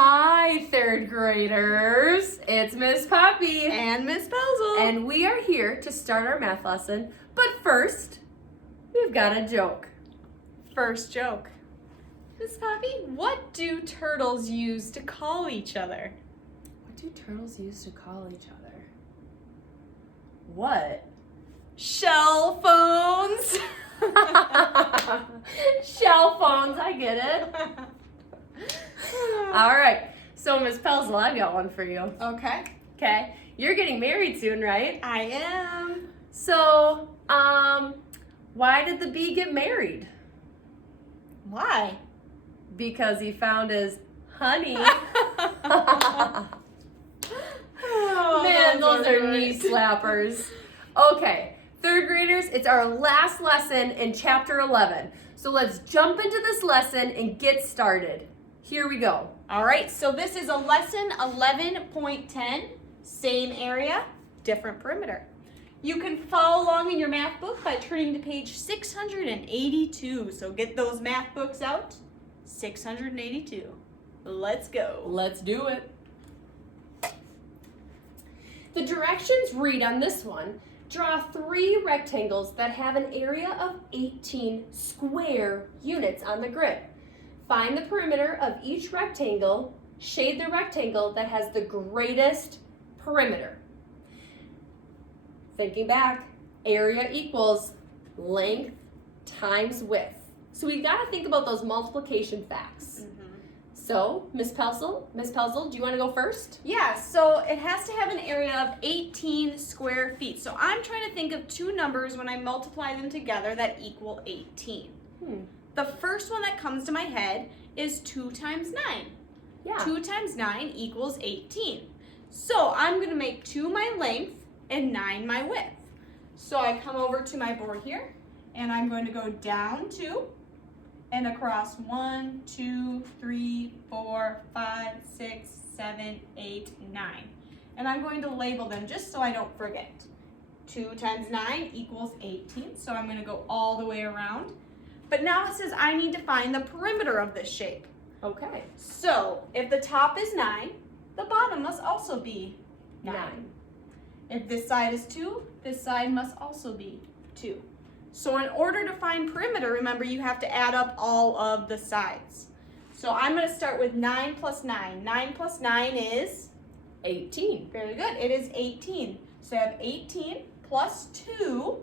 Hi, third graders. It's Miss Poppy. And Miss Belzel. And we are here to start our math lesson. But first, we've got a joke. First joke. Miss Poppy, what do turtles use to call each other? What do turtles use to call each other? What? Shell phones. Shell phones, I get it. All right, so Miss Pelzel, I've got one for you. Okay. Okay, you're getting married soon, right? I am. So, why did the bee get married? Why? Because he found his honey. Oh, Man, those are good. knee slappers. Okay, third graders, it's our last lesson in chapter 11. So let's jump into this lesson and get started. Here we go. All right, so this is a lesson 11.10, same area, different perimeter. You can follow along in your math book by turning to page 682. So get those math books out. 682. Let's go. Let's do it. The directions read on this one. Draw 3 rectangles that have an area of 18 square units on the grid. Find the perimeter of each rectangle. Shade the rectangle that has the greatest perimeter. Thinking back, area equals length times width. So we've got to think about those multiplication facts. So, Miss Pelzel, do you want to go first? Yeah, so it has to have an area of 18 square feet. So I'm trying to think of 2 numbers when I multiply them together that equal 18. The first one that comes to my head is 2 times 9. Yeah. 2 times 9 equals 18. So I'm going to make 2 my length and 9 my width. So I come over to my board here, and I'm going to go down 2 and across 1, 2, 3, 4, 5, 6, 7, 8, 9. And I'm going to label them just so I don't forget. 2 times 9 equals 18, so I'm going to go all the way around. But now it says I need to find the perimeter of this shape. Okay. So if the top is 9, the bottom must also be 9. If this side is 2, this side must also be 2. So in order to find perimeter, remember you have to add up all of the sides. So I'm going to start with 9 plus 9. 9 plus 9 is? 18. Very good. It is 18. So I have 18 plus 2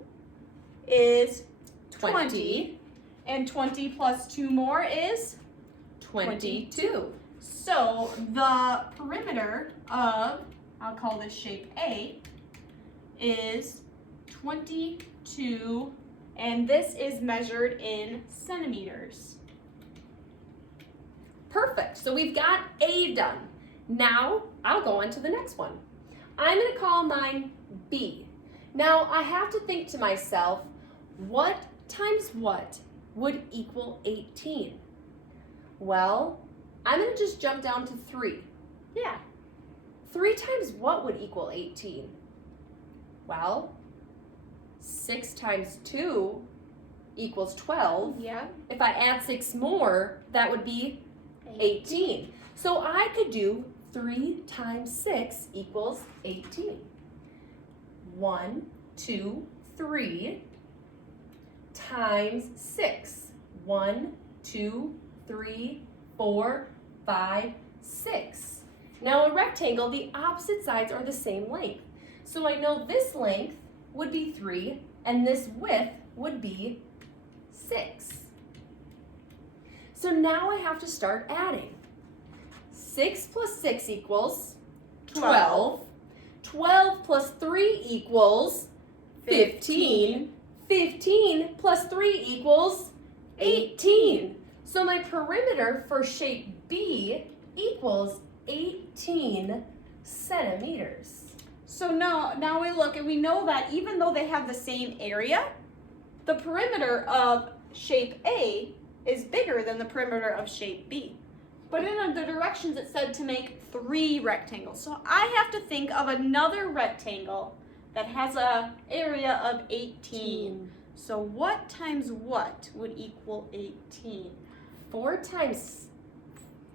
is 20. And 20 plus 2 more is? 22. So the perimeter of, I'll call this shape A, is 22, and this is measured in centimeters. Perfect. So we've got A done. Now I'll go on to the next one. I'm going to call mine B. Now I have to think to myself, what times what would equal 18? Well, I'm going to just jump down to 3. Yeah. 3 times what would equal 18? Well, 6 times 2 equals 12. Yeah. If I add 6 more, that would be 18. So I could do 3 times 6 equals 18. 1, 2, 3 times 6. 1, 2, 3, 4, 5, 6. Now a rectangle, the opposite sides are the same length. So I know this length would be 3 and this width would be 6. So now I have to start adding. 6 plus 6 equals 12. 12 plus 3 equals 15. 15 plus 3 equals 18. So my perimeter for shape B equals 18 centimeters. So now we look and we know that even though they have the same area, the perimeter of shape A is bigger than the perimeter of shape B. But in the directions it said to make 3 rectangles. So I have to think of another rectangle that has an area of 18. So what times what would equal 18? 4 times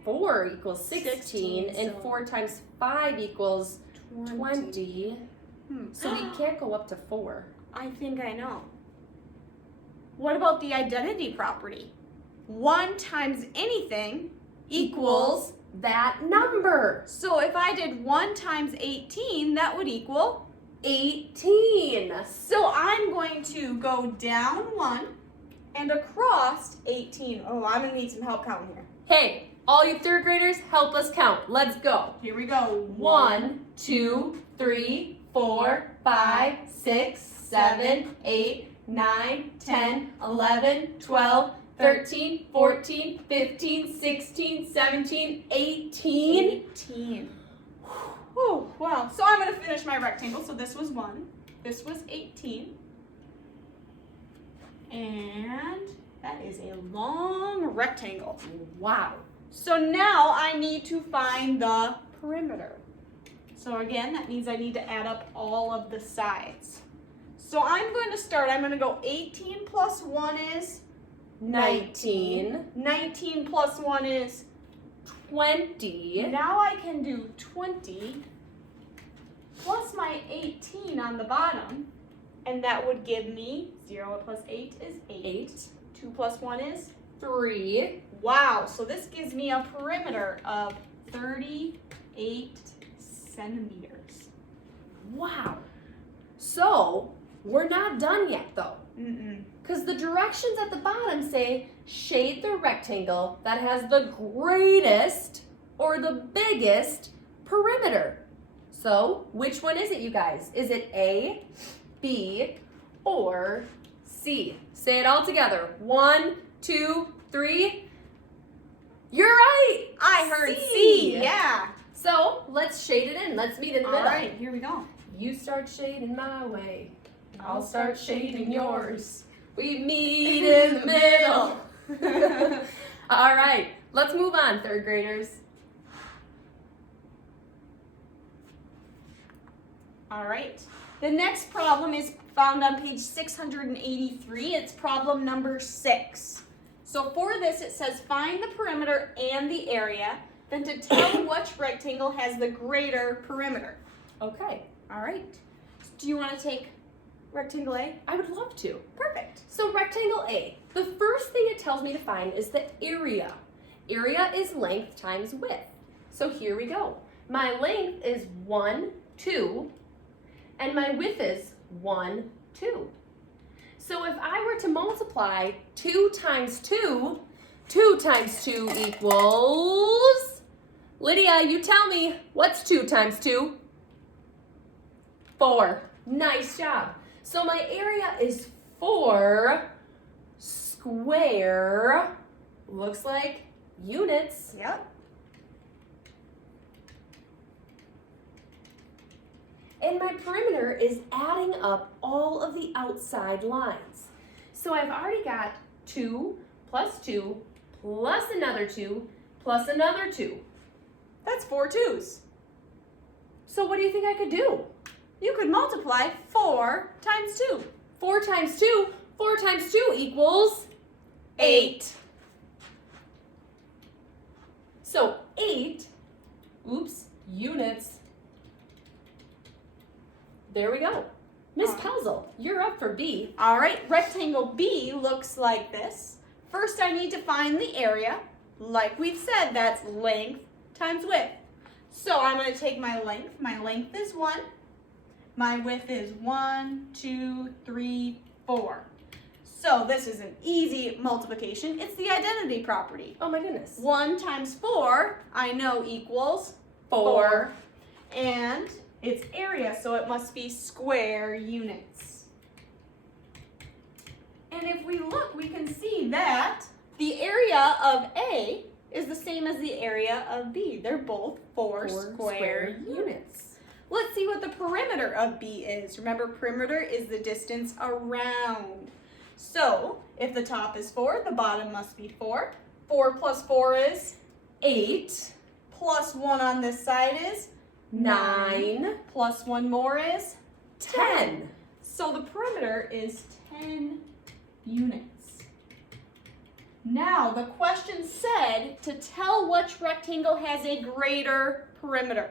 4 equals 16, and so 4 times 5 equals 20. So we can't go up to 4. I think I know. What about the identity property? 1 times anything equals. That number. So if I did 1 times 18, that would equal 18. So I'm going to go down 1 and across 18. Oh, I'm going to need some help counting here. Hey, all you third graders, help us count. Let's go. Here we go. 1, 2, 3, 4, 5, 6, 7, 8, 9, 10, 11, 12, 13, 14, 15, 16, 17, 18. 18. Whew, wow. So I'm going to finish my rectangle. So this was 1. This was 18. And that is a long rectangle. Wow. So now I need to find the perimeter. So again, that means I need to add up all of the sides. So I'm going to start. I'm going to go 18 plus 1 is 19. 19 plus 1 is 20. Now I can do 20 plus my 18 on the bottom, and that would give me 0 plus 8 is 8. 2 plus 1 is 3. Wow, so this gives me a perimeter of 38 centimeters. Wow. So, we're not done yet though. Because the directions at the bottom say shade the rectangle that has the greatest or the biggest perimeter. So, which one is it, you guys? Is it A, B, or C? Say it all together. 1, 2, 3. You're right. I heard C. Yeah. So, let's shade it in. Let's meet in the middle. All right, here we go. You start shading my way. I'll start shading yours. We meet in the middle. All right, let's move on, third graders. All right. The next problem is found on page 683. It's problem number 6. So for this, it says find the perimeter and the area, then to tell which rectangle has the greater perimeter. Okay. All right. Do you want to take rectangle A? I would love to. Perfect. So rectangle A, the first thing it tells me to find is the area. Area is length times width. So here we go. My length is 1, 2, and my width is 1, 2. So if I were to multiply 2 times 2, 2 times 2 equals, Lydia, you tell me, what's 2 times 2? 4. Nice job. So my area is 4 square, looks like units. Yep. And my perimeter is adding up all of the outside lines. So I've already got 2 plus 2 plus another 2 plus another 2. That's 4 2s. So what do you think I could do? You could multiply 4 times 2. 4 times 2, 4 times 2 equals 8. So 8, units. There we go. Miss Pelzel, you're up for B. All right, rectangle B looks like this. First, I need to find the area. Like we've said, that's length times width. So I'm going to take my length. My length is 1. My width is 1, 2, 3, 4. So this is an easy multiplication. It's the identity property. Oh my goodness. 1 times 4, I know equals 4. And it's area, so it must be square units. And if we look, we can see that the area of A is the same as the area of B. They're both 4 square units. Let's see what the perimeter of B is. Remember, perimeter is the distance around. So, if the top is 4, the bottom must be 4. 4 plus 4 is 8. Plus 1 on this side is 9. Plus 1 more is 10. So the perimeter is 10 units. Now, the question said to tell which rectangle has a greater perimeter.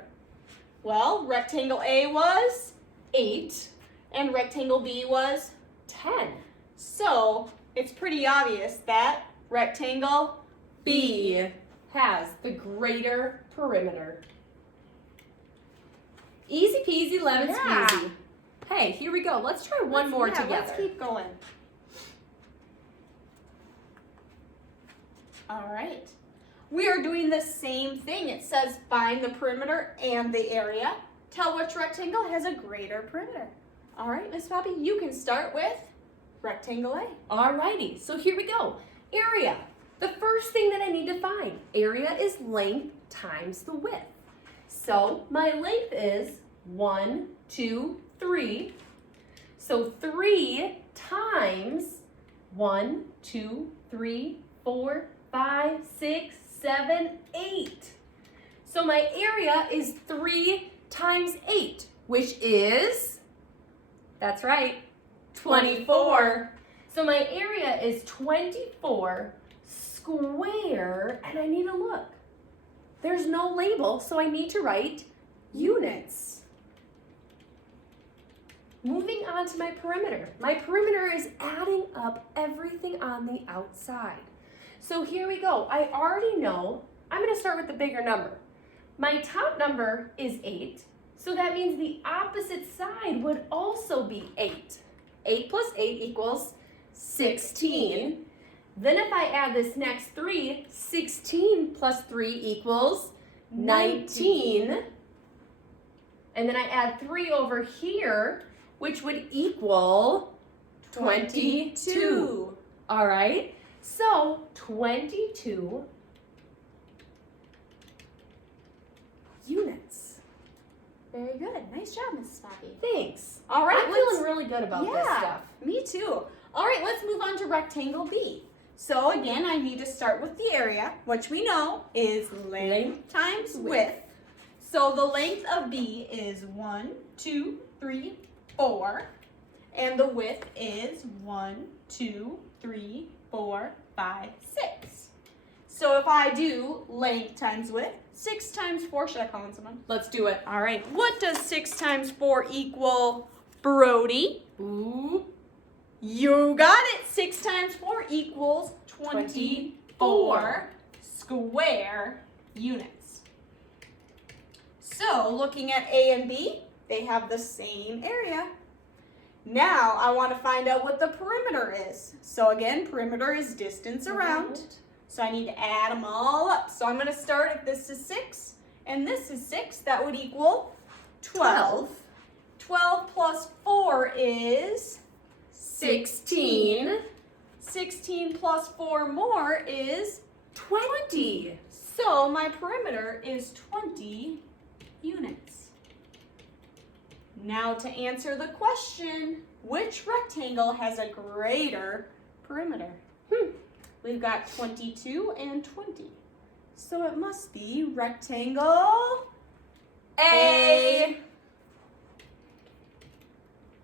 Well, rectangle A was 8, and rectangle B was 10. So, it's pretty obvious that rectangle B has the greater perimeter. Easy peasy, lemon squeezy. Hey, here we go. Let's try one more together. Let's keep going. All right. We are doing the same thing. It says find the perimeter and the area. Tell which rectangle has a greater perimeter. All right, Miss Poppy, you can start with rectangle A. Alrighty, so here we go. Area. The first thing that I need to find. Area is length times the width. So my length is 1, 2, 3. So 3 times 1, 2, 3, 4, 5, 6, 7, 8. So my area is 3 times 8, which is, that's right, 24. So my area is 24 square, and I need to look. There's no label, so I need to write units. Moving on to my perimeter. My perimeter is adding up everything on the outside. So here we go. I already know, I'm going to start with the bigger number. My top number is 8, so that means the opposite side would also be 8. 8 plus 8 equals 16. Then if I add this next 3, 16 plus 3 equals 19. And then I add 3 over here, which would equal 22. All right, so 22 units. Very good. Nice job, Mrs. Poppy. Thanks. All right, I'm feeling really good about this stuff. Me too. All right, let's move on to rectangle B. So again, I need to start with the area, which we know is length times width. So the length of B is 1, 2, 3, 4. And the width is 1, 2, 3, 4, 5, 6. So if I do length times width, 6 times 4, should I call in someone? Let's do it. All right, what does 6 times 4 equal, Brody? Ooh. You got it. 6 times 4 equals 24 square units. So looking at A and B, they have the same area. Now I want to find out what the perimeter is. So again, perimeter is distance around. So I need to add them all up. So I'm going to start if this is 6 and this is 6. That would equal 12. 12 plus 4 is 16. 16 plus 4 more is 20. So my perimeter is 20 units. Now to answer the question, which rectangle has a greater perimeter? We've got 22 and 20. So it must be rectangle A.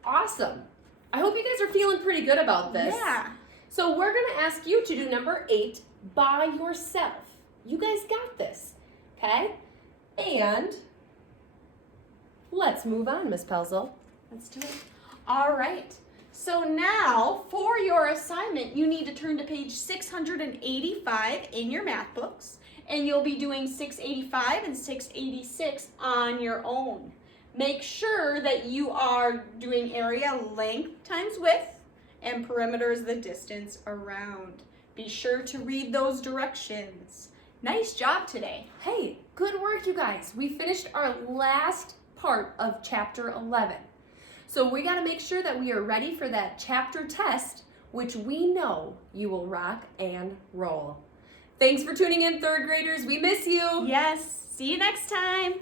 Awesome. I hope you guys are feeling pretty good about this. Yeah. So we're going to ask you to do number 8 by yourself. You guys got this, okay? And let's move on, Miss Pelzel. Let's do it. All right. So now for your assignment, you need to turn to page 685 in your math books, and you'll be doing 685 and 686 on your own. Make sure that you are doing area length times width, and perimeter is the distance around. Be sure to read those directions. Nice job today. Hey, good work, you guys. We finished our last part of chapter 11. So we got to make sure that we are ready for that chapter test, which we know you will rock and roll. Thanks for tuning in, third graders. We miss you. Yes. See you next time.